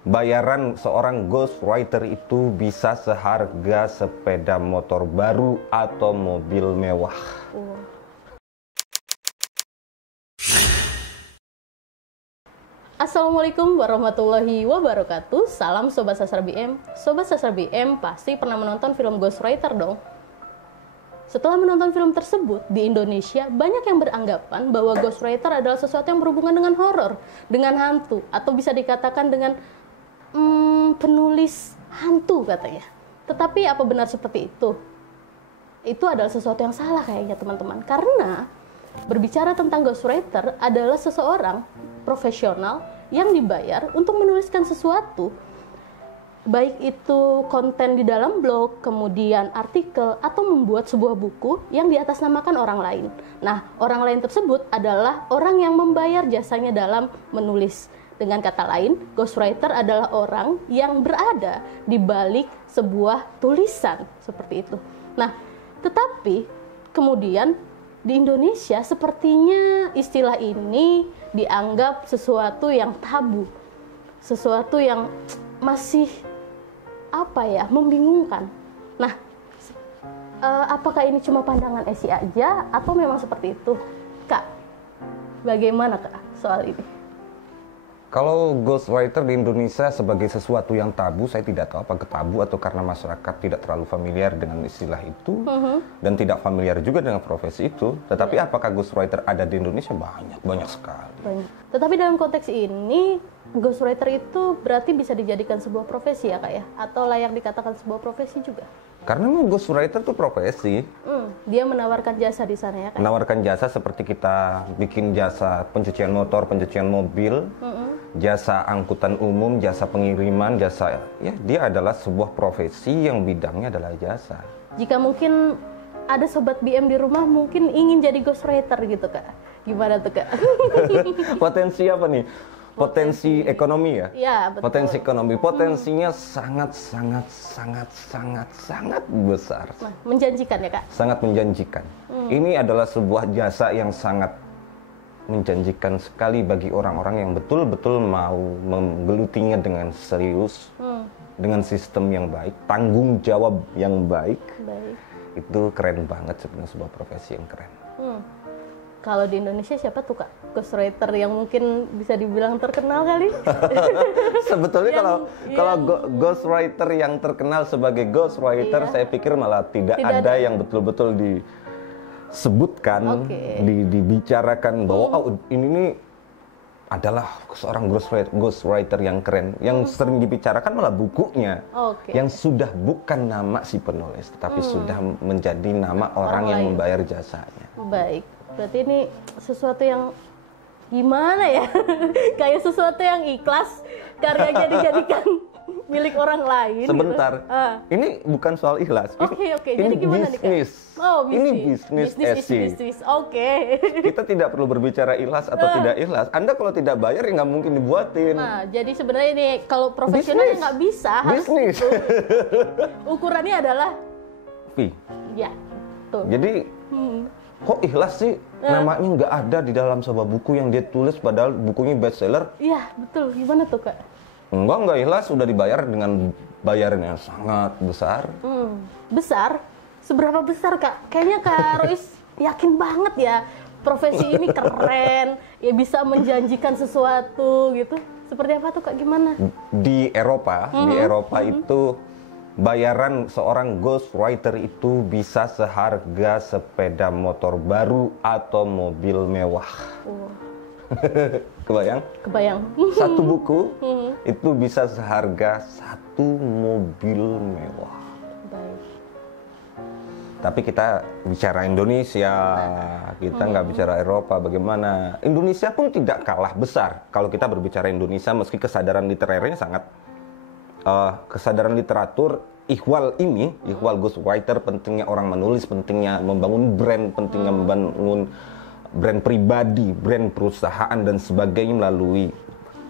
Bayaran seorang ghostwriter itu bisa seharga sepeda motor baru atau mobil mewah. Assalamualaikum warahmatullahi wabarakatuh. Salam Sobat Sastra BM. Sobat Sastra BM pasti pernah menonton film Ghostwriter dong. Setelah menonton film tersebut, di Indonesia banyak yang beranggapan bahwa Ghostwriter adalah sesuatu yang berhubungan dengan horor, dengan hantu, atau bisa dikatakan dengan penulis hantu katanya. Tetapi apa benar seperti itu? Itu adalah sesuatu yang salah kayaknya teman-teman. Karena berbicara tentang ghostwriter adalah seseorang profesional yang dibayar untuk menuliskan sesuatu, baik itu konten di dalam blog, kemudian artikel, atau membuat sebuah buku yang diatasnamakan orang lain. Nah, orang lain tersebut adalah orang yang membayar jasanya dalam menulis. Dengan kata lain, ghostwriter adalah orang yang berada di balik sebuah tulisan seperti itu. Nah, tetapi kemudian di Indonesia sepertinya istilah ini dianggap sesuatu yang tabu, sesuatu yang masih membingungkan. Nah, apakah ini cuma pandangan Esi aja atau memang seperti itu, Kak? Bagaimana Kak soal ini? Kalau ghostwriter di Indonesia sebagai sesuatu yang tabu, saya tidak tahu apakah tabu atau karena masyarakat tidak terlalu familiar dengan istilah itu dan tidak familiar juga dengan profesi itu. Tetapi apakah ghostwriter ada di Indonesia? Banyak sekali. Banyak. Tetapi dalam konteks ini, ghostwriter itu berarti bisa dijadikan sebuah profesi ya Kak ya? Atau layak dikatakan sebuah profesi juga? Karena ghostwriter itu profesi. Dia menawarkan jasa di sana ya Kak? Menawarkan jasa seperti kita bikin jasa pencucian motor, pencucian mobil, jasa angkutan umum, jasa pengiriman, jasa ya, dia adalah sebuah profesi yang bidangnya adalah jasa. Jika mungkin ada sobat BM di rumah mungkin ingin jadi ghostwriter gitu Kak, gimana tuh Kak? Potensi apa nih? Potensi ekonomi ya? Iya, betul. Potensi ekonomi, potensinya sangat besar. Nah, menjanjikan ya Kak? Sangat menjanjikan. Ini adalah sebuah jasa yang sangat menjanjikan sekali bagi orang-orang yang betul-betul mau menggelutinya dengan serius, dengan sistem yang baik, tanggung jawab yang baik. Itu keren banget sebenarnya, sebuah profesi yang keren. Kalau di Indonesia siapa tuh Kak ghostwriter yang mungkin bisa dibilang terkenal kali? Sebetulnya kalau ghostwriter yang terkenal sebagai ghostwriter, saya pikir malah tidak ada yang betul-betul disebutkan, dibicarakan bahwa ini nih adalah seorang ghostwriter yang keren. Yang sering dibicarakan malah bukunya, yang sudah bukan nama si penulis, tetapi sudah menjadi nama orang yang membayar jasanya. Baik, berarti ini sesuatu yang gimana ya? Kayak sesuatu yang ikhlas, karyanya dijadikan milik orang lain. Sebentar, gitu. Ini bukan soal ikhlas. Oke. Ini Jadi gimana bisnis. nih Kak? Oh, Ini bisnis Esi. Oke. Kita tidak perlu berbicara ikhlas atau tidak ikhlas. Anda kalau tidak bayar ya nggak mungkin dibuatin. Nah, jadi sebenarnya ini kalau profesional ya nggak bisa. Bisnis. Ukurannya adalah fee. Ya, tuh. Jadi kok ikhlas sih? Namanya nggak ada di dalam sebuah buku yang dia tulis padahal bukunya bestseller. Iya, betul. Gimana tuh Kak? Nggak ikhlas, sudah dibayar dengan bayaran yang sangat besar. Besar? Seberapa besar Kak? Kayaknya Kak Rois yakin banget ya profesi ini keren, ya bisa menjanjikan sesuatu gitu. Seperti apa tuh Kak? Gimana? Di Eropa itu bayaran seorang ghostwriter itu bisa seharga sepeda motor baru atau mobil mewah. Kebayang? Satu buku itu bisa seharga satu mobil mewah. Baik. Tapi kita bicara Indonesia, kita nggak bicara Eropa. Bagaimana? Indonesia pun tidak kalah besar kalau kita berbicara Indonesia, meski kesadaran literernya sangat kesadaran literatur ihwal ghostwriter, pentingnya orang menulis, pentingnya membangun brand, pentingnya membangun brand pribadi, brand perusahaan dan sebagainya melalui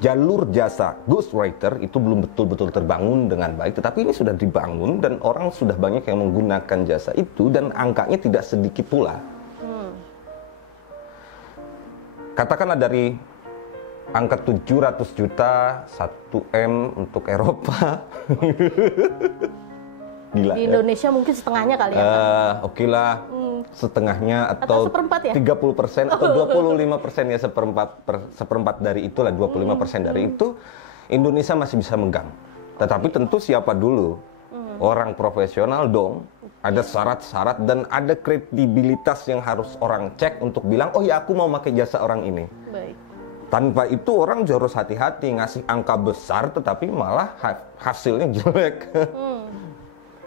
jalur jasa ghostwriter itu belum betul-betul terbangun dengan baik, tetapi ini sudah dibangun dan orang sudah banyak yang menggunakan jasa itu dan angkanya tidak sedikit pula. Katakanlah dari angka 700 juta, 1 M untuk Eropa. Gila. Di Indonesia mungkin setengahnya kali ya. Oke lah, setengahnya atau seperempat ya? 30% atau 25% ya, seperempat dari itulah, 25% dari itu Indonesia masih bisa megang. Tetapi tentu siapa dulu? Orang profesional dong. Ada syarat-syarat dan ada kredibilitas yang harus orang cek untuk bilang, oh ya aku mau pakai jasa orang ini. Baik. Tanpa itu orang harus hati-hati ngasih angka besar tetapi malah hasilnya jelek.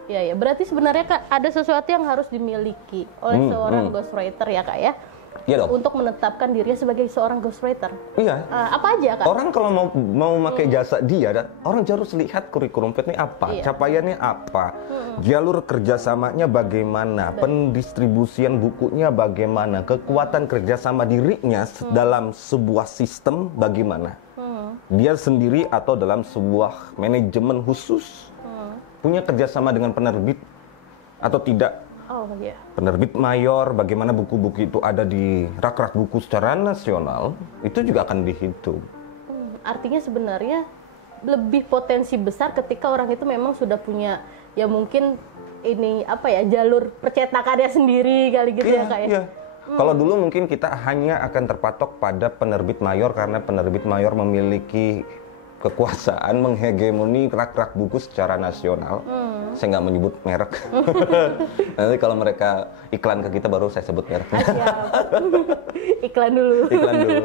Ya, berarti sebenarnya Kak ada sesuatu yang harus dimiliki oleh seorang ghostwriter ya Kak ya? Iya dong. Untuk menetapkan dirinya sebagai seorang ghostwriter. Iya. Apa aja Kak? Orang kalau mau pakai jasa dia, orang harus lihat kurikulum petnya apa, capaiannya apa, jalur kerjasamanya bagaimana, pendistribusian bukunya bagaimana, kekuatan kerjasama dirinya dalam sebuah sistem bagaimana. Dia sendiri atau dalam sebuah manajemen khusus. Punya kerjasama dengan penerbit atau tidak. Oh iya. Penerbit mayor, bagaimana buku-buku itu ada di rak-rak buku secara nasional, itu juga akan dihitung. Artinya sebenarnya lebih potensi besar ketika orang itu memang sudah punya, ya mungkin ini apa ya, jalur percetakannya sendiri kali gitu ya Kak ya? Iya. Kalau dulu mungkin kita hanya akan terpatok pada penerbit mayor karena penerbit mayor memiliki kekuasaan menghegemoni rak-rak buku secara nasional. Saya nggak menyebut merek. Nanti kalau mereka iklan ke kita baru saya sebut merek. Iklan dulu. Iklan dulu.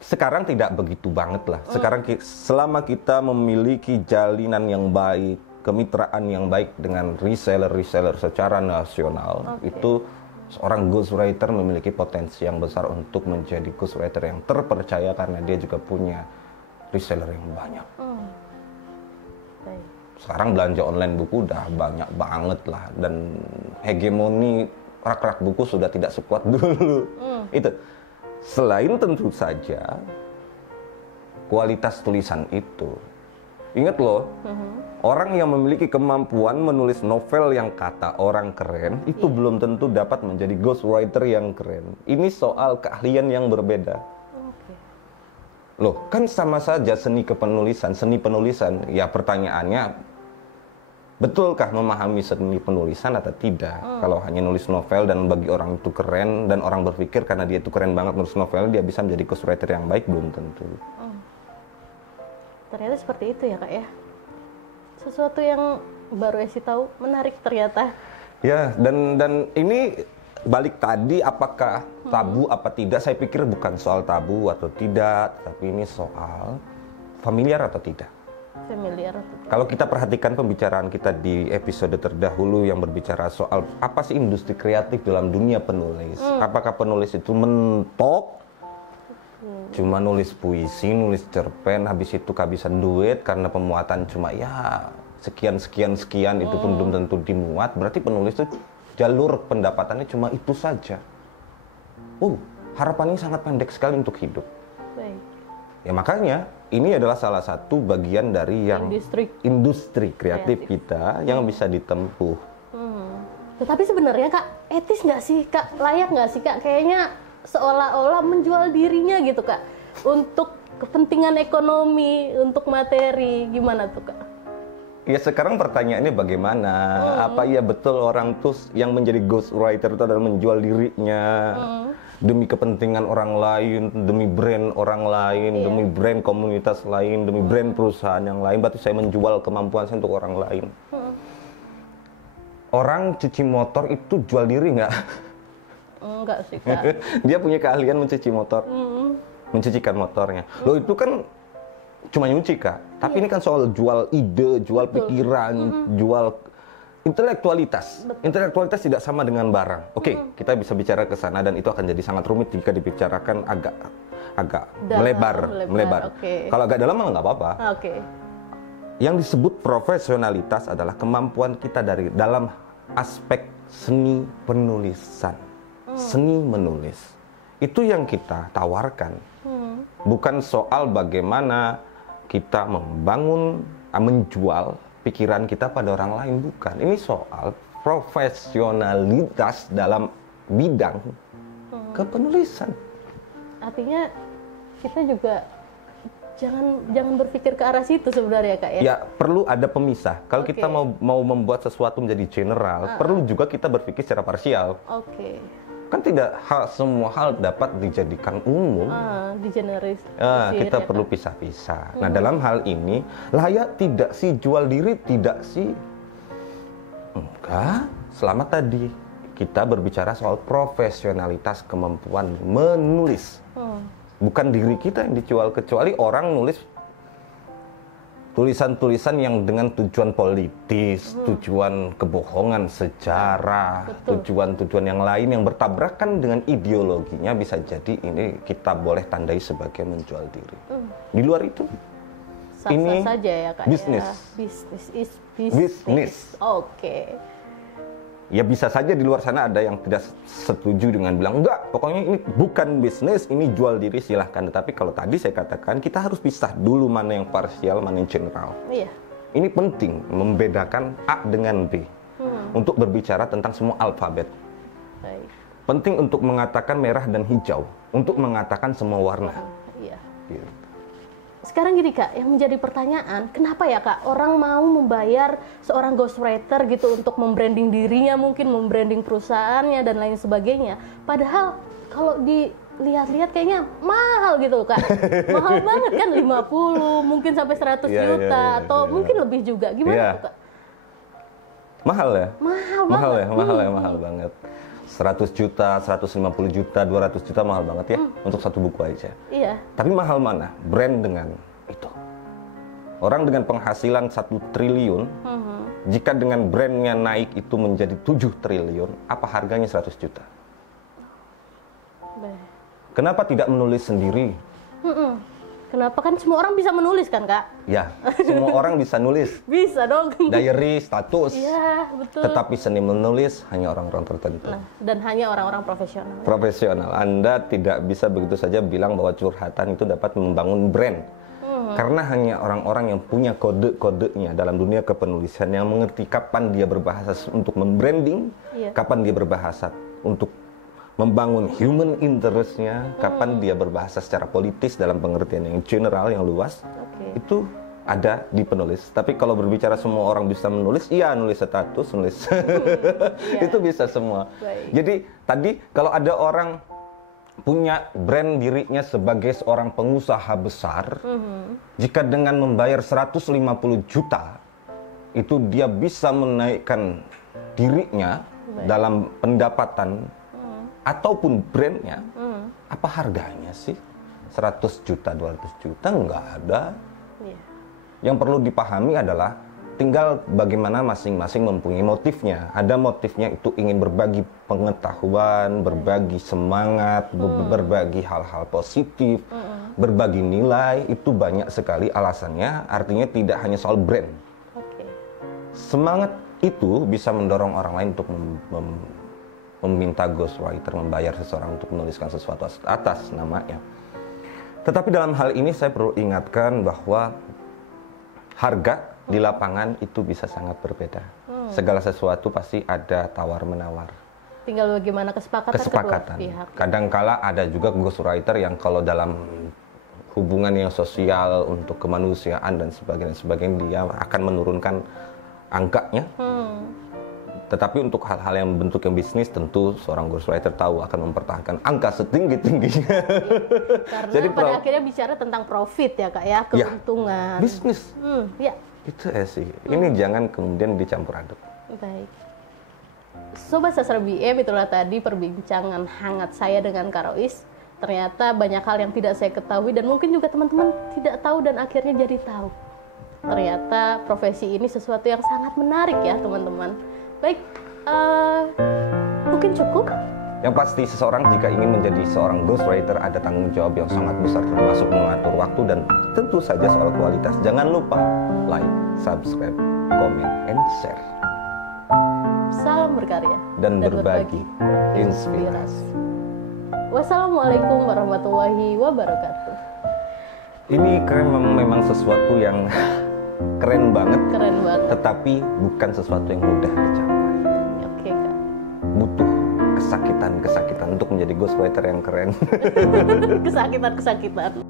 Sekarang tidak begitu banget lah. Sekarang selama kita memiliki jalinan yang baik, kemitraan yang baik dengan reseller secara nasional, itu seorang ghostwriter memiliki potensi yang besar untuk menjadi ghostwriter yang terpercaya karena dia juga punya reseller yang banyak. Sekarang belanja online buku udah banyak banget lah, dan hegemoni rak-rak buku sudah tidak sekuat dulu. Itu. Selain tentu saja kualitas tulisan itu. Ingat loh, orang yang memiliki kemampuan menulis novel yang kata orang keren, itu belum tentu dapat menjadi ghostwriter yang keren. Ini soal keahlian yang berbeda. Loh, kan sama saja seni penulisan. Ya pertanyaannya, betulkah memahami seni penulisan atau tidak? Kalau hanya nulis novel dan bagi orang itu keren, dan orang berpikir karena dia itu keren banget nulis novel, dia bisa menjadi ghostwriter yang baik, belum tentu. Ternyata seperti itu ya Kak ya? Sesuatu yang baru Esi tahu, menarik ternyata. Ya, dan ini balik tadi, apakah tabu apa tidak, saya pikir bukan soal tabu atau tidak, tapi ini soal familiar atau tidak. Familiar atau tidak. Kalau kita perhatikan pembicaraan kita di episode terdahulu yang berbicara soal apa sih industri kreatif dalam dunia penulis, apakah penulis itu mentok, cuma nulis puisi, nulis cerpen, habis itu kehabisan duit karena pemuatan cuma ya sekian, itu pun belum tentu dimuat, berarti penulis itu jalur pendapatannya cuma itu saja. Harapannya sangat pendek sekali untuk hidup. Baik. Ya makanya ini adalah salah satu bagian dari yang industri kreatif kita yang bisa ditempuh. Tetapi sebenarnya Kak, etis nggak sih Kak? Layak nggak sih Kak? Kayaknya seolah-olah menjual dirinya gitu Kak, untuk kepentingan ekonomi, untuk materi, gimana tuh Kak? Ya sekarang pertanyaannya bagaimana? Apa ya betul orang tuh yang menjadi ghostwriter itu adalah menjual dirinya demi kepentingan orang lain, demi brand orang lain, demi brand komunitas lain, demi brand perusahaan yang lain, berarti saya menjual kemampuan saya untuk orang lain. Orang cuci motor itu jual diri nggak? Enggak sih Kak. Dia punya keahlian mencuci motor, mencucikan motornya. Loh itu kan cuma nyuci Kak, tapi ini kan soal jual ide, jual pikiran, jual intelektualitas. Intelektualitas tidak sama dengan barang. Oke, kita bisa bicara ke sana dan itu akan jadi sangat rumit jika dibicarakan agak melebar. Kalau agak dalam malah nggak apa-apa. Yang disebut profesionalitas adalah kemampuan kita dalam aspek seni penulisan, seni menulis. Itu yang kita tawarkan. Bukan soal bagaimana kita menjual pikiran kita pada orang lain, bukan. Ini soal profesionalitas dalam bidang kepenulisan. Artinya kita juga jangan berpikir ke arah situ sebenarnya Kak ya. Ya, perlu ada pemisah. Kalau Oke. kita mau membuat sesuatu menjadi general, perlu juga kita berpikir secara parsial. Oke. Kan tidak semua hal dapat dijadikan umum. Di generis. Kita perlu pisah-pisah. Nah, dalam hal ini, layak tidak sih jual diri? Tidak sih. Enggak. Selama tadi kita berbicara soal profesionalitas kemampuan menulis. Bukan diri kita yang dijual, kecuali orang nulis tulisan-tulisan yang dengan tujuan politis, tujuan kebohongan sejarah, tujuan-tujuan yang lain yang bertabrakan dengan ideologinya, bisa jadi ini kita boleh tandai sebagai menjual diri. Di luar itu, Sah-sah ini saja ya Kak bisnis. ya. Bisnis is Bisnis. bisnis. Oke. Ya bisa saja di luar sana ada yang tidak setuju dengan bilang, enggak, pokoknya ini bukan bisnis, ini jual diri, silahkan. Tetapi kalau tadi saya katakan, kita harus pisah dulu mana yang parsial, mana yang general. Iya. Ini penting, membedakan A dengan B. Untuk berbicara tentang semua alfabet. Baik. Penting untuk mengatakan merah dan hijau, untuk mengatakan semua warna. Iya. Gitu. Sekarang gini Kak, yang menjadi pertanyaan, kenapa ya Kak orang mau membayar seorang ghostwriter gitu untuk membranding dirinya, mungkin membranding perusahaannya dan lain sebagainya. Padahal kalau dilihat-lihat kayaknya mahal gitu loh Kak. Mahal banget kan, 50, mungkin sampai 100 Iya, juta iya, atau iya. mungkin lebih juga. Gimana Iya. tuh Kak? Mahal ya? Mahal Mahal banget. mahal banget. 100 juta, 150 juta, 200 juta mahal banget ya untuk satu buku aja. Iya. Tapi mahal mana? Brand dengan itu. Orang dengan penghasilan 1 triliun, jika dengan brandnya naik itu menjadi 7 triliun, apa harganya 100 juta? Baik. Kenapa tidak menulis sendiri? Kenapa kan semua orang bisa menulis kan Kak? Ya, semua orang bisa nulis. Bisa dong. Diary, status. Iya, betul. Tetapi seni menulis hanya orang-orang tertentu. Nah, dan hanya orang-orang profesional. Profesional. Anda tidak bisa begitu saja bilang bahwa curhatan itu dapat membangun brand. Karena hanya orang-orang yang punya kode-kodenya dalam dunia kepenulisan yang mengerti kapan dia berbahasa untuk membranding, Iya. kapan dia berbahasa untuk membangun human interest-nya, kapan dia berbahasa secara politis dalam pengertian yang general, yang luas, Oke. itu ada di penulis. Tapi kalau berbicara semua orang bisa menulis, iya nulis status, nulis. Itu bisa semua. Baik. Jadi tadi kalau ada orang punya brand dirinya sebagai seorang pengusaha besar, jika dengan membayar 150 juta, itu dia bisa menaikkan dirinya dalam pendapatan ataupun brandnya, apa harganya sih? 100 juta, 200 juta? Enggak ada. Iya. Yang perlu dipahami adalah tinggal bagaimana masing-masing mempunyai motifnya. Ada motifnya itu ingin berbagi pengetahuan, berbagi semangat, berbagi hal-hal positif, berbagi nilai, itu banyak sekali alasannya, artinya tidak hanya soal brand. Oke. Semangat itu bisa mendorong orang lain untuk meminta ghostwriter, membayar seseorang untuk menuliskan sesuatu atas namanya. Tetapi dalam hal ini saya perlu ingatkan bahwa harga di lapangan itu bisa sangat berbeda. Segala sesuatu pasti ada tawar-menawar. Tinggal bagaimana kesepakatan kedua pihak. Kadangkala ada juga ghostwriter yang kalau dalam hubungan yang sosial untuk kemanusiaan dan sebagainya dia akan menurunkan angkanya. Tetapi untuk hal-hal yang bentuk yang bisnis, tentu seorang ghostwriter tahu akan mempertahankan angka setinggi-tingginya. Karena Jadi pada akhirnya bicara tentang profit ya Kak ya, keuntungan. bisnis. Ya. Itu sih. Ini jangan kemudian dicampur aduk. Baik. Sobat Sastra BM, itulah tadi perbincangan hangat saya dengan Kak Rois. Ternyata banyak hal yang tidak saya ketahui dan mungkin juga teman-teman tidak tahu dan akhirnya jadi tahu. Ternyata profesi ini sesuatu yang sangat menarik ya teman-teman. Baik, mungkin cukup. Yang pasti seseorang jika ingin menjadi seorang ghostwriter ada tanggung jawab yang sangat besar, termasuk mengatur waktu dan tentu saja soal kualitas. Jangan lupa like, subscribe, comment, and share. Salam berkarya Dan berbagi inspirasi. Wassalamualaikum warahmatullahi wabarakatuh. Ini keren, memang sesuatu yang keren banget, Keren banget. tetapi bukan sesuatu yang mudah dicapai. Oke Kak. Butuh kesakitan untuk menjadi ghostwriter yang keren. Kesakitan-kesakitan.